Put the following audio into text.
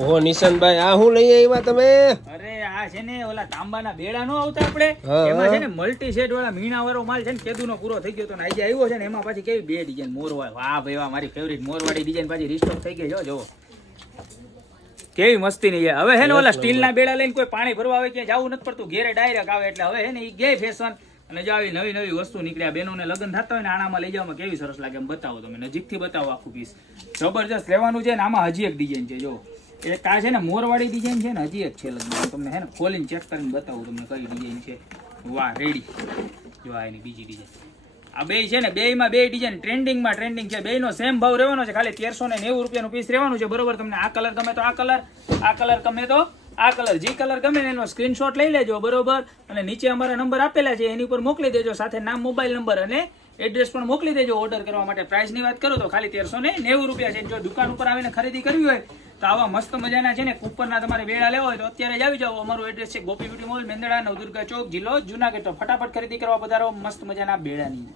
ઓહો નિશાનભાઈ આ હું લઈ આવ્યા તમે? અરે આ છે ને ઓલા તાંબાના બેડા નો આવતા આપણે હા, એમાં છે ને મલ્ટી સેટ વાળા મીણા વાળો માલ છે ને કેદુનો પૂરો થઈ ગયો તો ને આજે આવ્યો છે ને એમાં પાછી કેવી બે ડિઝાઇન મોરવાળી. વાહ ભાઈ વાહ, મારી ફેવરિટ મોરવાળી ડિઝાઇન પાછી રિસ્ટોક થઈ ગઈ. જો કેવી મસ્તી ની છે. હવે હે ને ઓલા સ્ટીલ ના બેડા લઈને કોઈ પાણી ભરવા આવે ક્યાં જવું નથી પડતું, ઘેરે ડાયરેક્ટ આવે. એટલે હવે હે ને ઈ ગઈ ફેશન અને જો આવી નવી નવી વસ્તુ નીકળ્યા. બેનોને લગ્ન થતા હોય ને આનામાં લઈ જવામાં કેવી સરસ લાગે. એમ બતાવો તમે નજીકથી બતાવો આખું પીસ જબરજસ્ત લેવાનું છે ને. આમાં હજી એક ડિઝાઇન છે જો, એક આ છે ને મોરવાળી ડિઝાઇન છે ને, હજી એક છે લગ્ન. તમને હે ને ખોલીને ચેક કરીને બતાવું તમને કઈ ડિઝાઇન છે. વાહ રેડી. જો આ એની બીજી ડિઝાઇન. આ બે છે ને, બેયમાં બે ડિઝાઇન ટ્રેન્ડિંગ છે. બેયનો સેમ ભાવ રહેવાનો છે, ખાલી 1390 રૂપિયાનું પીસ રહેવાનું છે. બરોબર, તમને આ કલર ગમે તો આ કલર, આ કલર ગમે તો આ કલર, જે કલર ગમે ને એનો સ્ક્રીનશોટ લઈ લેજો. બરોબર, અને નીચે અમારા નંબર આપેલા છે એની ઉપર મોકલી દેજો, સાથે નામ, મોબાઈલ નંબર અને એડ્રેસ પણ મોકલી દેજો ઓર્ડર કરવા માટે. પ્રાઇસની વાત કરું તો ખાલી 1390 રૂપિયા છે. જો દુકાન ઉપર આવીને ખરીદી કરવી હોય તો આવા મસ્ત મજાના છે ને કૂપનના તમારે વેળા લેવા હોય તો અત્યારે જ આવી જાઓ. અમારું એડ્રેસ છે ગોપી બ્યુટી મોલ, મેંદડા, નવદુર્ગા ચોક, જિલ્લો જુનાગઢ. તો ફટાફટ ખરીદી કરવા પધારો મસ્ત મજાના બેડાની.